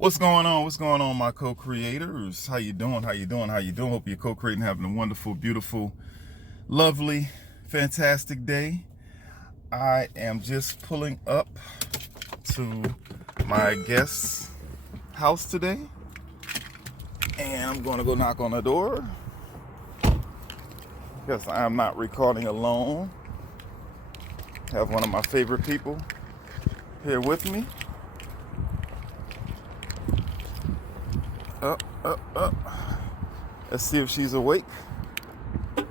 What's going on? What's going on, my co-creators? How you doing? How you doing? How you doing? Hope you're co-creating, having a wonderful, beautiful, lovely, fantastic day. I am just pulling up to my guest's house today, and I'm going to go knock on the door because I'm not recording alone. I have one of my favorite people here with me. Up. Let's see if she's awake. I'll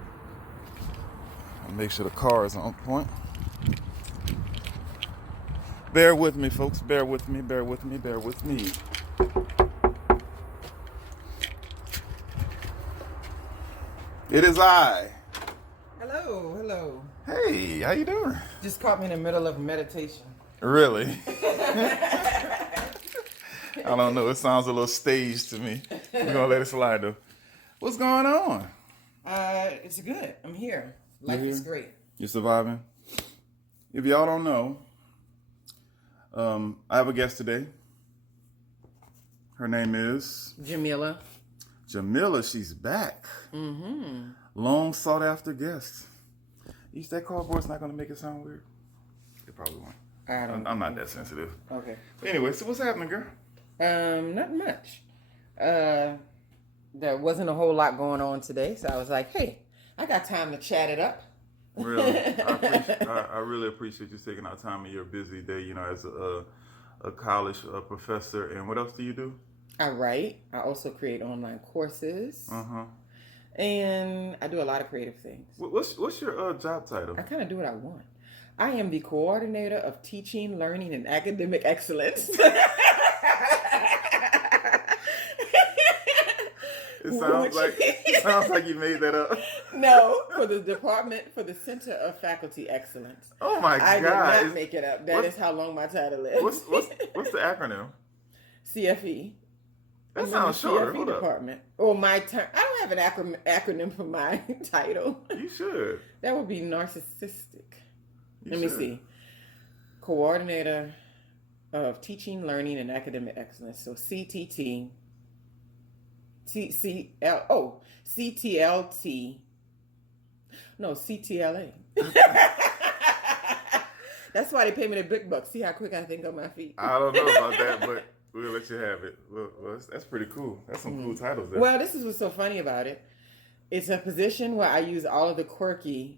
make sure the car is on point. Bear with me, folks. Bear with me. It is I. Hello. Hey, how you doing? Just caught me in the middle of meditation. Really? I don't know. It sounds a little staged to me. We're going to let it slide, though. What's going on? It's good. I'm here. Life is great. You're surviving? If y'all don't know, I have a guest today. Her name is Jameelah. Jameelah. She's back. Mm-hmm. Long sought after guest. You that car voice not going to make it sound weird? It probably won't. I'm not that sensitive. Okay. Anyway, so what's happening, girl? Not much. There wasn't a whole lot going on today, so I was like, hey, I got time to chat it up. Really? I really appreciate you taking out time in your busy day, as a college professor. And what else do you do? I write. I also create online courses. Uh-huh. And I do a lot of creative things. What's your job title? I kind of do what I want. I am the coordinator of teaching, learning, and academic excellence. It sounds like you made that up. No, for the Center of Faculty Excellence. Oh my God! I did not make it up. That is how long my title is. What's the acronym? CFE. That sounds short. CFE department. Or my term. I don't have an acronym for my title. You should. That would be narcissistic. Let me see. Coordinator of Teaching, Learning, and Academic Excellence. So CTT. CTLT. No, CTLA. That's why they pay me the big bucks. See how quick I think on my feet. I don't know about that, but we'll let you have it. Well, that's pretty cool. That's some cool titles there. Well, this is what's so funny about it. It's a position where I use all of the quirky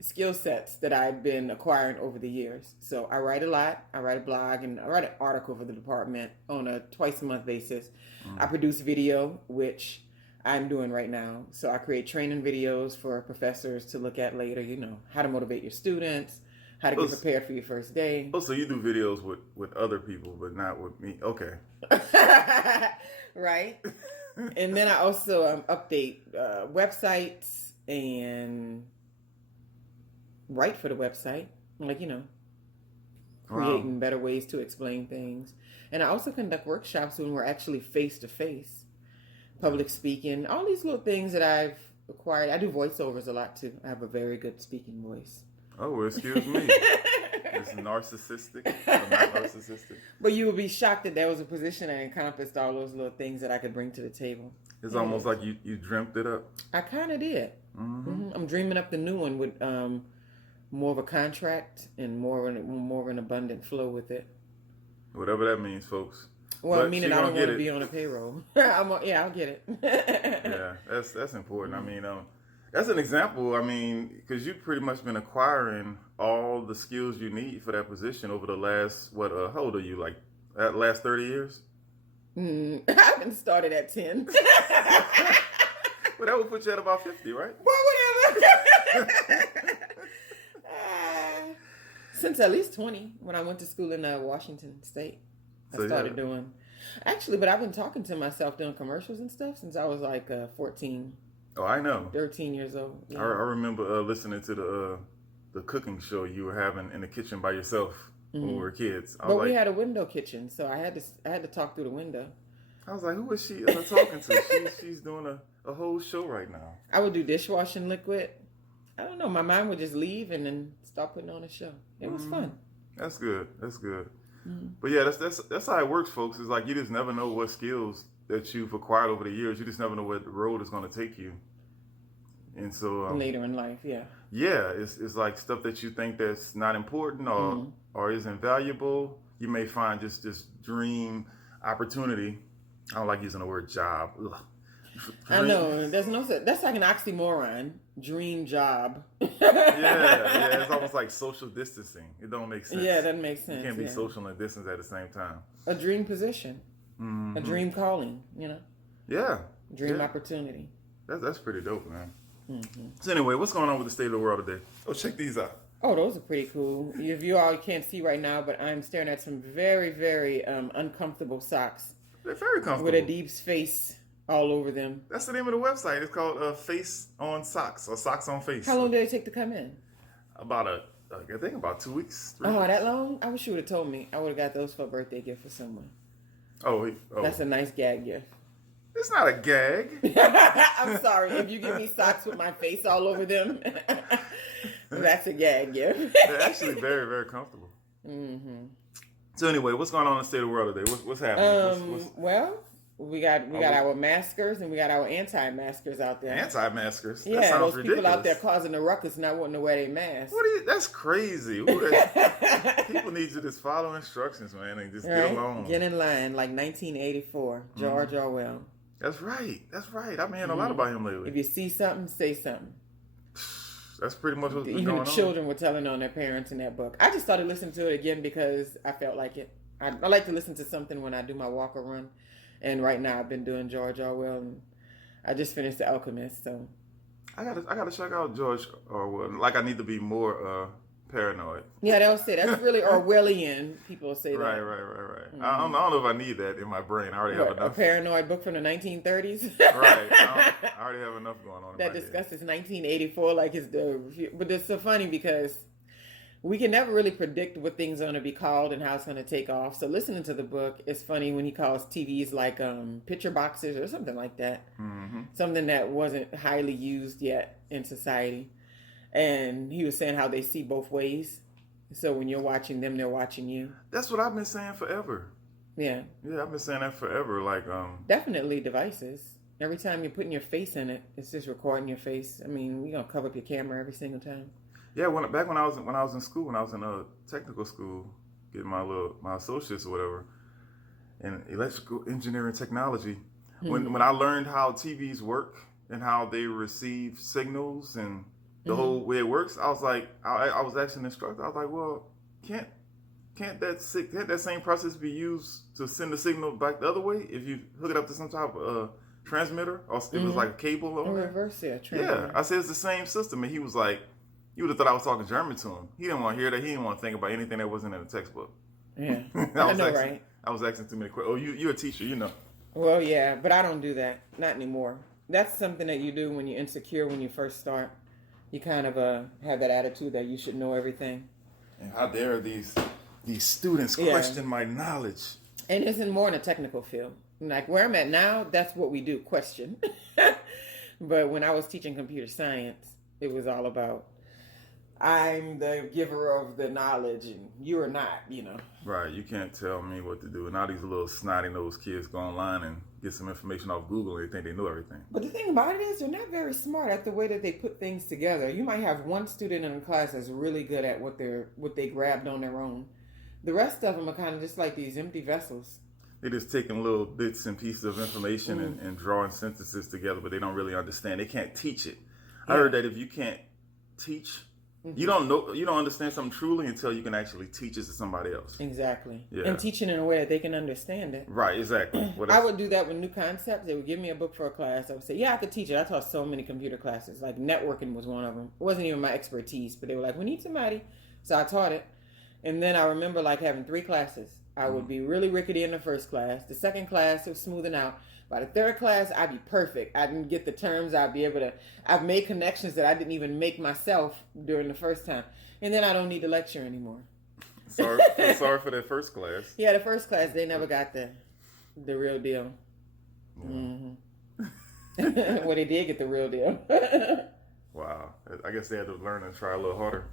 skill sets that I've been acquiring over the years. So I write a lot. I write a blog and I write an article for the department on a twice-a-month basis. I produce video, which I'm doing right now. So I create training videos for professors to look at later, how to motivate your students, how to get prepared for your first day. Oh, so you do videos with other people, but not with me. Okay. Right. And then I also update websites and write for the website, creating better ways to explain things. And I also conduct workshops when we're actually face-to-face, public speaking, all these little things that I've acquired. I do voiceovers a lot, too. I have a very good speaking voice. Oh, well, excuse me. It's narcissistic. I'm not narcissistic. But you would be shocked that there was a position that encompassed all those little things that I could bring to the table. It's almost like you dreamt it up. I kind of did. Mm-hmm. I'm dreaming up the new one with more of a contract and more of an abundant flow with it. Whatever that means, folks. Well, meaning I don't want to be on a payroll. I'll get it. Yeah, that's important. I mean, that's an example. I mean, because you've pretty much been acquiring all the skills you need for that position over the last, how old are you? Like, last 30 years? I haven't started at 10. Well, that would put you at about 50, right? Well, whatever. Since at least 20, when I went to school in Washington State. I started doing... Actually, but I've been talking to myself doing commercials and stuff since I was like 14. Oh, I know. 13 years old. Yeah. I remember listening to the cooking show you were having in the kitchen by yourself when we were kids. But we had a window kitchen, so I had to talk through the window. I was like, who is she talking to? She's doing a whole show right now. I would do dishwashing liquid. I don't know. My mind would just leave and then start putting on a show. It was fun. That's good. That's good. But yeah, that's how it works, folks. It's like you just never know what skills that you've acquired over the years. You just never know where the road is going to take you. And so later in life, yeah, it's like stuff that you think that's not important or isn't valuable. You may find just this dream opportunity. I don't like using the word job. Ugh. I know. There's no. That's like an oxymoron. Dream job. yeah. It's almost like social distancing. It don't make sense. Yeah, it doesn't make sense. You can't be social and distance at the same time. A dream position. A dream calling. Yeah. Dream opportunity. That's pretty dope, man. So anyway, what's going on with the state of the world today? Oh, check these out. Oh, those are pretty cool. If you all can't see right now, but I'm staring at some very, very uncomfortable socks. They're very comfortable. With a Deep's face all over them. That's the name of the website. It's called Face on Socks or Socks on Face. How long did it take to come in? I think about 2 weeks. 3 Oh, weeks. that long? I wish you would have told me. I would have got those for a birthday gift for someone. Oh. That's a nice gag gift. It's not a gag. I'm sorry. If you give me socks with my face all over them, that's a gag gift. They're actually very, very comfortable. So anyway, what's going on in the state of the world today? What's happening? Well, we got our maskers and we got our anti-maskers out there. Anti-maskers? Yeah, that sounds those ridiculous. people out there causing the ruckus not wanting to wear their mask. That's crazy. People need to just follow instructions, man, and just get along. Get in line, like 1984, George Orwell. That's right. I've been hearing a lot about him lately. If you see something, say something. That's pretty much what's been Even going the on. children were telling on their parents in that book. I just started listening to it again because I felt like it. I like to listen to something when I do my walk or run. And right now I've been doing George Orwell, and I just finished The Alchemist. So I gotta check out George Orwell. Like I need to be more paranoid. Yeah, they'll say that's really Orwellian. People say that. Right. I don't know if I need that in my brain. I already have enough. A paranoid book from the 1930s. Right. I already have enough going on. That discusses 1984 like it's but it's so funny because we can never really predict what things are going to be called and how it's going to take off. So listening to the book, it's funny when he calls TVs like picture boxes or something like that. Something that wasn't highly used yet in society. And he was saying how they see both ways. So when you're watching them, they're watching you. That's what I've been saying forever. Yeah. Yeah, I've been saying that forever. Like definitely devices. Every time you're putting your face in it, it's just recording your face. I mean, we're gonna cover up your camera every single time. Yeah, back when I was in school, when I was in a technical school, getting my associates or whatever, in electrical engineering technology, when I learned how TVs work and how they receive signals and the whole way it works, I was like, I was asking the instructor, I was like, well, can't that same process be used to send the signal back the other way if you hook it up to some type of transmitter or it was like a cable on there? Reverse, transmitter. Yeah, I said it's the same system, and he was like, you would have thought I was talking German to him. He didn't want to hear that. He didn't want to think about anything that wasn't in the textbook. Yeah, I know, right? I was asking too many questions. Oh, you're a teacher, you know. Well, yeah, but I don't do that. Not anymore. That's something that you do when you're insecure when you first start. You kind of have that attitude that you should know everything. And how dare these students question my knowledge? And it's more in a technical field. Like where I'm at now, that's what we do, question. But when I was teaching computer science, it was all about, I'm the giver of the knowledge and you are not, Right, you can't tell me what to do. And now these little snotty-nosed kids go online and get some information off Google and they think they know everything. But the thing about it is they're not very smart at the way that they put things together. You might have one student in a class that's really good at what they grabbed on their own. The rest of them are kind of just like these empty vessels. They're just taking little bits and pieces of information and drawing sentences together, but they don't really understand. They can't teach it. Yeah. I heard that if you can't teach, you don't understand something truly until you can actually teach it to somebody else. Exactly. Yeah. And teach it in a way that they can understand it. Right, exactly. I would do that with new concepts. They would give me a book for a class. I would say, yeah, I could teach it. I taught so many computer classes. Like networking was one of them. It wasn't even my expertise, but they were like, we need somebody. So I taught it. And then I remember like having 3 classes. I would be really rickety in the first class. The second class, it was smoothing out. By the third class, I'd be perfect. I didn't get the terms. I've made connections that I didn't even make myself during the first time. And then I don't need to lecture anymore. Sorry for that first class. Yeah, the first class, they never got the real deal. Yeah. Well, they did get the real deal. Wow. I guess they had to learn and try a little harder.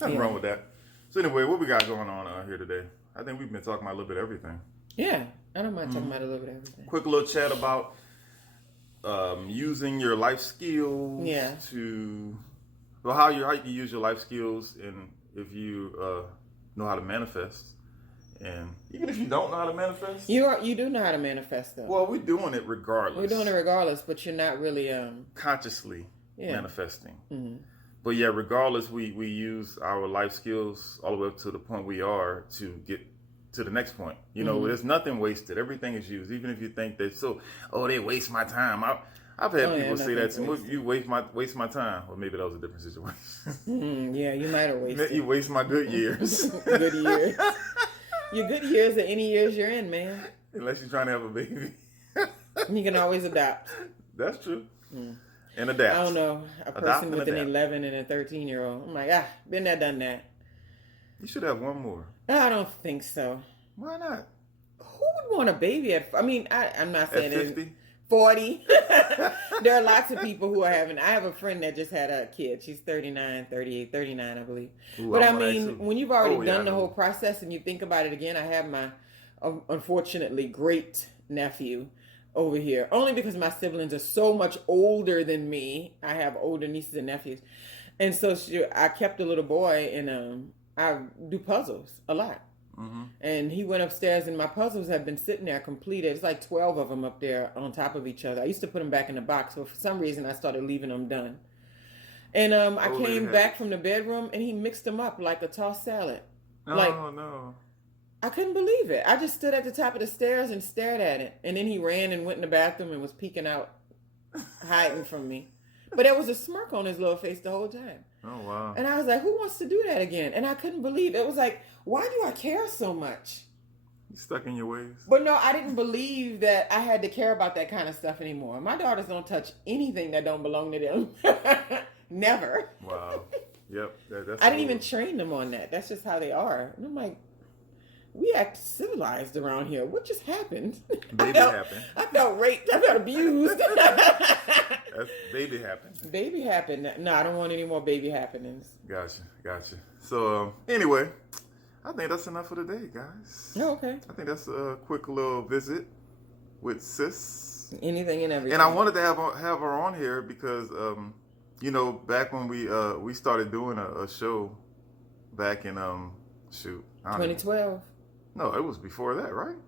Nothing wrong with that. So anyway, what we got going on here today? I think we've been talking about a little bit of everything. Yeah, I don't mind talking about a little bit of everything. Quick little chat about using your life skills to, well, how you can use your life skills, and if you know how to manifest, and even if you don't know how to manifest, you do know how to manifest though. Well, we're doing it regardless. We're doing it regardless, but you're not really consciously manifesting. Mm-hmm. But yeah, regardless, we use our life skills all the way up to the point we are to get to the next point. You know, there's nothing wasted. Everything is used. Even if you think that, they waste my time. I've had people say that to me. You waste my time. Well, maybe that was a different situation. Yeah, you might have wasted. You waste my good years. Good years. Your good years are any years you're in, man. Unless you're trying to have a baby. You can always adapt. That's true. And adapt. I don't know. A person with an 11 and a 13-year-old. I'm like, been there, done that. You should have one more. I don't think so. Why not? Who would want a baby I'm not saying at 50? 40. There are lots of people who are having. I have a friend that just had a kid. She's 39, 38, 39, I believe. Ooh, but I mean, when you've already done the whole process and you think about it again, I have my unfortunately great nephew over here. Only because my siblings are so much older than me. I have older nieces and nephews. And so I kept a little boy, and I do puzzles a lot. Mm-hmm. And he went upstairs, and my puzzles have been sitting there completed. It's like 12 of them up there on top of each other. I used to put them back in the box, but for some reason I started leaving them done. And I came back from the bedroom, and he mixed them up like a tossed salad. No. I couldn't believe it. I just stood at the top of the stairs and stared at it. And then he ran and went in the bathroom and was peeking out, hiding from me. But there was a smirk on his little face the whole time. Oh, wow. And I was like, who wants to do that again? And I couldn't believe it. It was like, why do I care so much? You stuck in your ways. But no, I didn't believe that I had to care about that kind of stuff anymore. My daughters don't touch anything that don't belong to them. Never. Wow. Yep. I didn't even train them on that. That's just how they are. And I'm like, we act civilized around here. What just happened? Baby happened. I felt raped. I felt abused. That's baby happened. Baby happened. No, I don't want any more baby happenings. Gotcha. So, anyway, I think that's enough for today, guys. Oh, okay. I think that's a quick little visit with Sis. Anything and everything. And I wanted to have her on here because, back when we started doing a show back in, 2012. No, it was before that, right?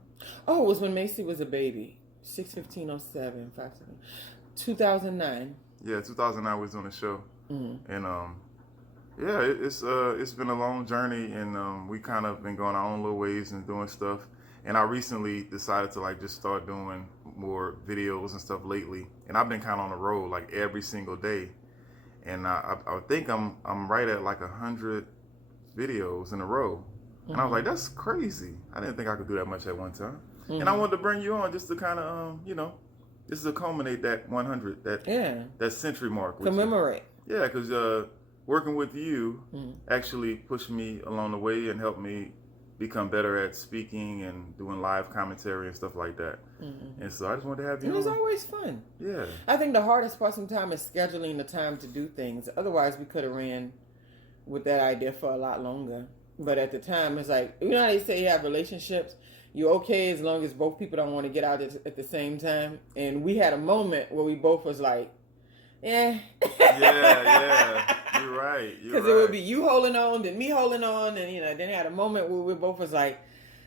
Oh, it was when Macy was a baby. 6/15/07, 2009. Yeah, 2009 we was doing a show. Mm-hmm. And it's been a long journey, and we kind of been going our own little ways and doing stuff. And I recently decided to just start doing more videos and stuff lately. And I've been kind of on the road every single day. And I think I'm right at 100 videos in a row. And I was like, that's crazy. I didn't think I could do that much at one time. Mm-hmm. And I wanted to bring you on just to kind of, just to culminate that 100, that century mark. Commemorate. Yeah, because working with you actually pushed me along the way and helped me become better at speaking and doing live commentary and stuff like that. Mm-hmm. And so I just wanted to have you on. It was always fun. Yeah. I think the hardest part sometimes is scheduling the time to do things. Otherwise, we could have ran with that idea for a lot longer. But at the time, it's like, how they say you have relationships, you're okay as long as both people don't want to get out at the same time. And we had a moment where we both was like, yeah. You're right. Because it would be you holding on, then me holding on. And, then I had a moment where we both was like,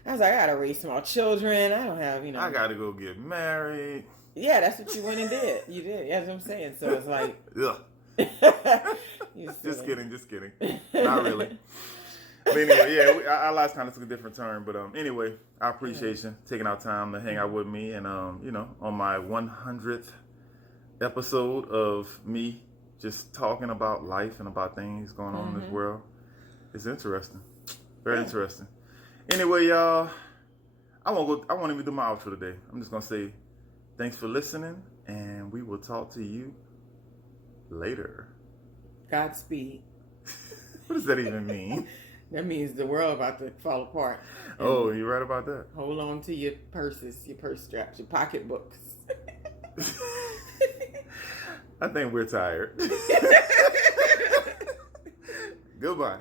I got to raise small children. I don't have, I got to go get married. Yeah, that's what you went and did. You did. That's what I'm saying. So it's like. Just kidding. Not really. But anyway, our lives kind of took a different turn. But anyway, I appreciate you taking our time to hang out with me. And, on my 100th episode of me just talking about life and about things going on in this world. It's interesting. Very interesting. Anyway, y'all, I won't even do my outro today. I'm just going to say thanks for listening, and we will talk to you later. Godspeed. What does that even mean? That means the world about to fall apart. Oh, you're right about that. Hold on to your purses, your purse straps, your pocketbooks. I think we're tired. Goodbye.